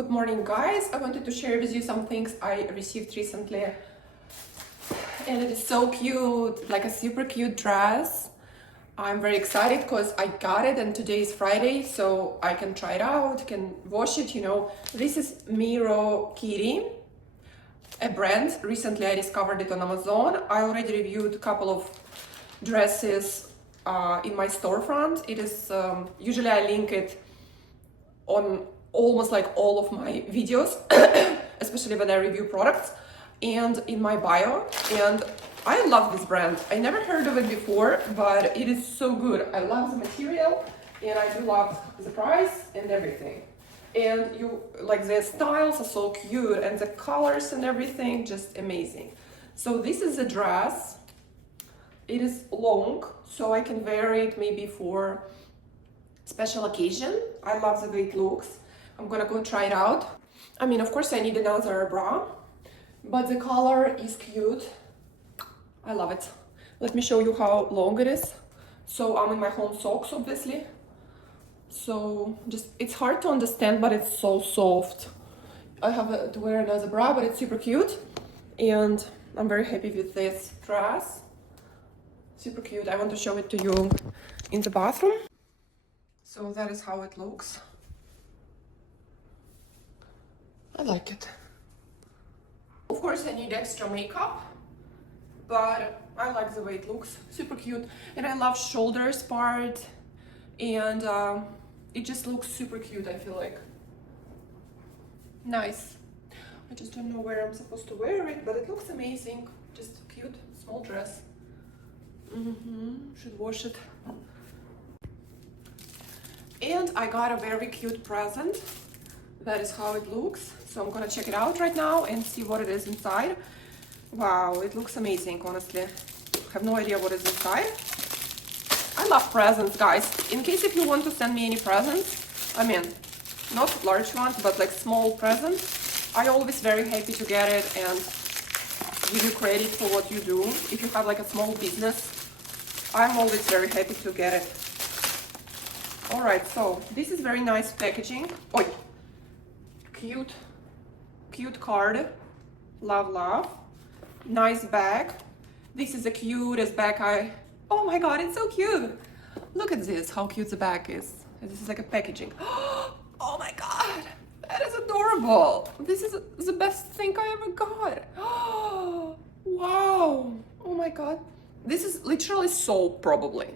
Good morning, guys. I wanted to share with you some things I received recently, and it is so cute, like a super cute dress. I'm very excited because I got it, and today is Friday, so I can try it out, can wash it. This is Miro Kitty, a brand. Recently I discovered it on Amazon. I already reviewed a couple of dresses in my storefront. It is usually I link it on almost like all of my videos, especially when I review products, and in my bio. And I love this brand. I never heard of it before, but it is so good. I love the material, and I do love the price and everything. And the styles are so cute, and the colors and everything just amazing. So this is a dress. It is long, so I can wear it maybe for special occasion. I love the way it looks. I'm gonna go try it out. I mean, of course I need another bra, but the color is cute. I love it. Let me show you how long it is. So I'm in my home socks, obviously. So it's hard to understand, but it's so soft. I have to wear another bra, but it's super cute. And I'm very happy with this dress. Super cute. I want to show it to you in the bathroom. So that is how it looks. I like it. Of course I need extra makeup, but I like the way it looks. Super cute. And I love shoulders part, and it just looks super cute, I feel like. Nice. I just don't know where I'm supposed to wear it, but it looks amazing. Just cute, small dress. Should wash it. And I got a very cute present. That is how it looks. So I'm gonna check it out right now and see what it is inside. Wow, it looks amazing, honestly. I have no idea what is inside. I love presents, guys. In case if you want to send me any presents, I mean, not large ones, but like small presents, I always very happy to get it and give you credit for what you do. If you have like a small business, I'm always very happy to get it. All right, so this is very nice packaging. Oh, cute card. Love. Nice bag. This is the cutest bag oh my god, it's so cute. Look at this, how cute the bag is. This is like a packaging. Oh my god, that is adorable. This is the best thing I ever got. Wow. Oh my god. This is literally soap, probably.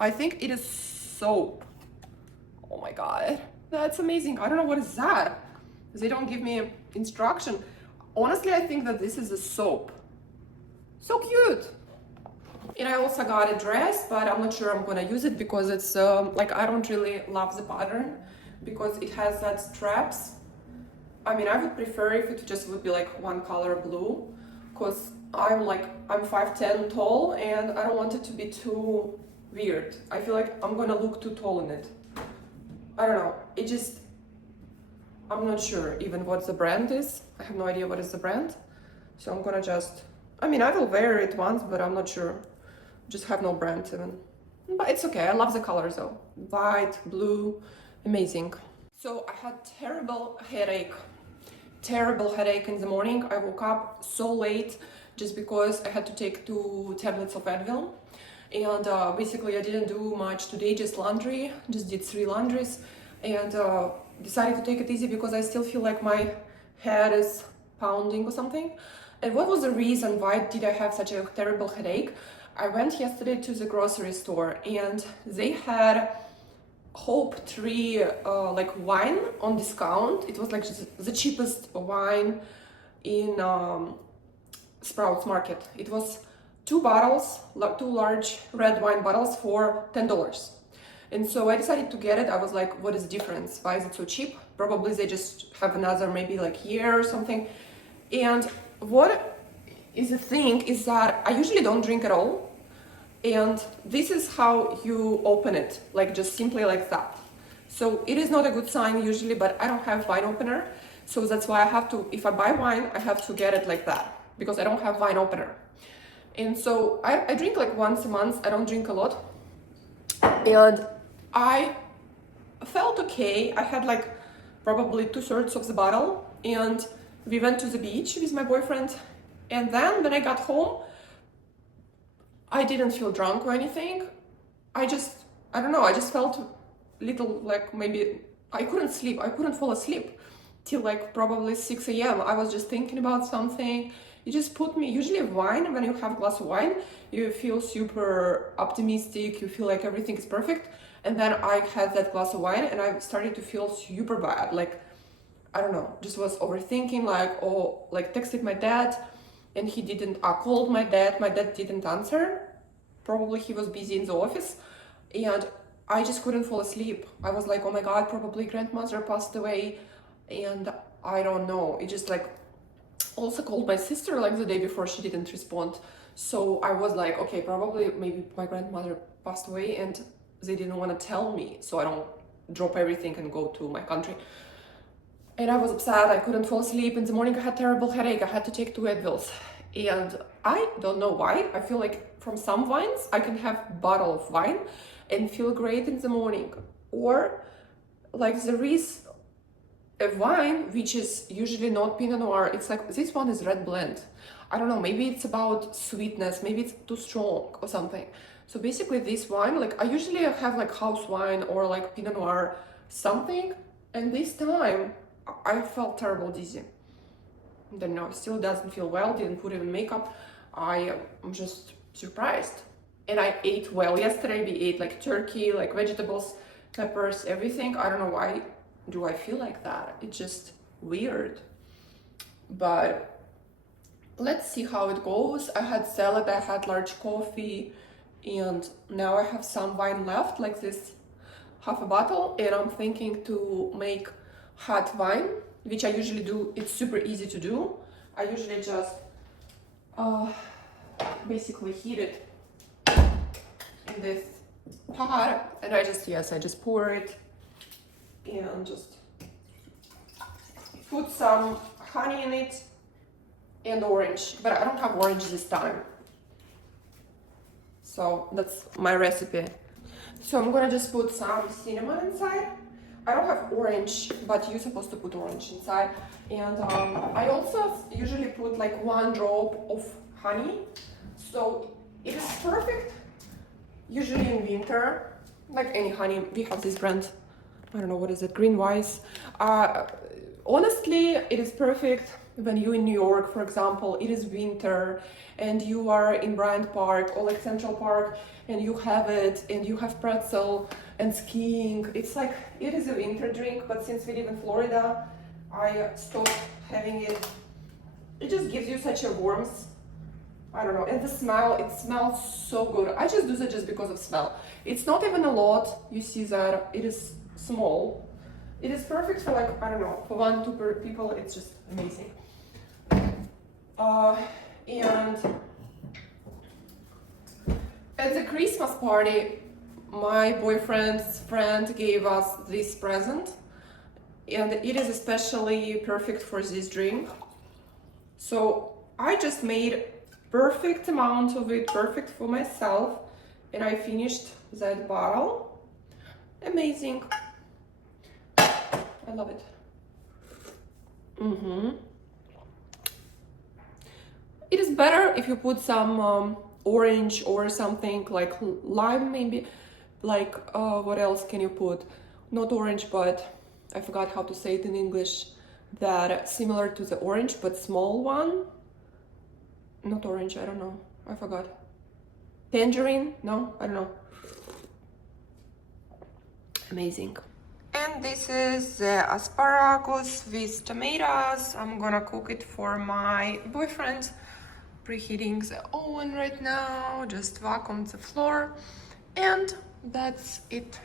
I think it is soap. Oh my god, that's amazing. I don't know what is that. They don't give me instruction. Honestly, I think that this is a soap. So cute. And I also got a dress, but I'm not sure I'm gonna use it because it's I don't really love the pattern because it has that straps. I mean, I would prefer if it just would be like one color blue, because I'm 5'10" tall and I don't want it to be too weird. I feel like I'm gonna look too tall in it. I don't know. I'm not sure even what the brand is. I have no idea what is the brand. So I'm gonna I will wear it once, but I'm not sure. Just have no brand even. But it's okay. I love the colors though. White, blue, amazing. So I had terrible headache in the morning. I woke up so late just because I had to take 2 tablets of Advil. And basically I didn't do much today, just laundry, just did 3 laundries, and decided to take it easy because I still feel like my head is pounding or something. And what was the reason why did I have such a terrible headache? I went yesterday to the grocery store and they had Hope Tree wine on discount. It was like the cheapest wine in Sprouts Market. It was 2 bottles, 2 large red wine bottles for $10. And so I decided to get it. I was like, what is the difference? Why is it so cheap? Probably they just have another maybe year or something. And what is the thing is that I usually don't drink at all. And this is how you open it, just simply like that. So it is not a good sign usually, but I don't have wine opener. So that's why I have to, if I buy wine, I have to get it like that because I don't have wine opener. And so I drink once a month. I don't drink a lot. And I felt okay. I had probably 2/3 of the bottle, and we went to the beach with my boyfriend. And then when I got home, I didn't feel drunk or anything. I don't know, I just felt little like maybe I couldn't sleep. I couldn't fall asleep till like probably 6 a.m. I was just thinking about something. You just put me, usually wine, when you have a glass of wine, you feel super optimistic, you feel like everything is perfect. And then I had that glass of wine and I started to feel super bad. Like, I don't know, just was overthinking, like, oh, like texted my dad and he didn't, I called my dad didn't answer. Probably he was busy in the office. And I just couldn't fall asleep. I was like, oh my God, probably grandmother passed away. And I don't know, it just like, also called my sister like the day before, she didn't respond. So I was like, okay, probably maybe my grandmother passed away and they didn't want to tell me, so I don't drop everything and go to my country. And I was upset, I couldn't fall asleep. In the morning I had terrible headache, I had to take 2 Advils. And I don't know why, I feel like from some wines, I can have a bottle of wine and feel great in the morning. Or like there is a wine which is usually not Pinot Noir. It's like, this one is red blend. I don't know, maybe it's about sweetness, maybe it's too strong or something. So basically this wine, like I usually have like house wine or like Pinot Noir something, and this time I felt terrible dizzy. Don't know, still doesn't feel well, didn't put even makeup. I am just surprised. And I ate well. Yesterday we ate like turkey, like vegetables, peppers, everything. I don't know why do I feel like that. It's just weird. But let's see how it goes. I had salad, I had large coffee, and now I have some wine left, like this half a bottle, and I'm thinking to make hot wine, which I usually do. It's super easy to do. I usually just basically heat it in this pot, and I just pour it and just put some honey in it and orange, but I don't have orange this time. So that's my recipe. So I'm gonna just put some cinnamon inside. I don't have orange, but you're supposed to put orange inside. And I also usually put like 1 drop of honey. So it is perfect, usually in winter, like any honey. We have this brand, I don't know, what is it, Green Wise. Honestly, it is perfect when you're in New York, for example, it is winter and you are in Bryant Park or like Central Park and you have it and you have pretzel and skiing. It's like, it is a winter drink, but since we live in Florida, I stopped having it. It just gives you such a warmth. I don't know, and the smell, it smells so good. I just do that just because of smell. It's not even a lot, you see that it is small. It is perfect for like, I don't know, for 1-2 people, it's just amazing. And at the Christmas party, my boyfriend's friend gave us this present, and it is especially perfect for this drink. So I just made perfect amount of it, perfect for myself, and I finished that bottle. Amazing. I love it. It is better if you put some orange or something like lime, maybe. Like what else can you put? Not orange, but I forgot how to say it in English. That similar to the orange but small one. Not orange, I don't know, I forgot. Tangerine? No, I don't know. Amazing. And this is the asparagus with tomatoes. I'm gonna cook it for my boyfriend. Preheating the oven right now, just vacuum the floor, and that's it.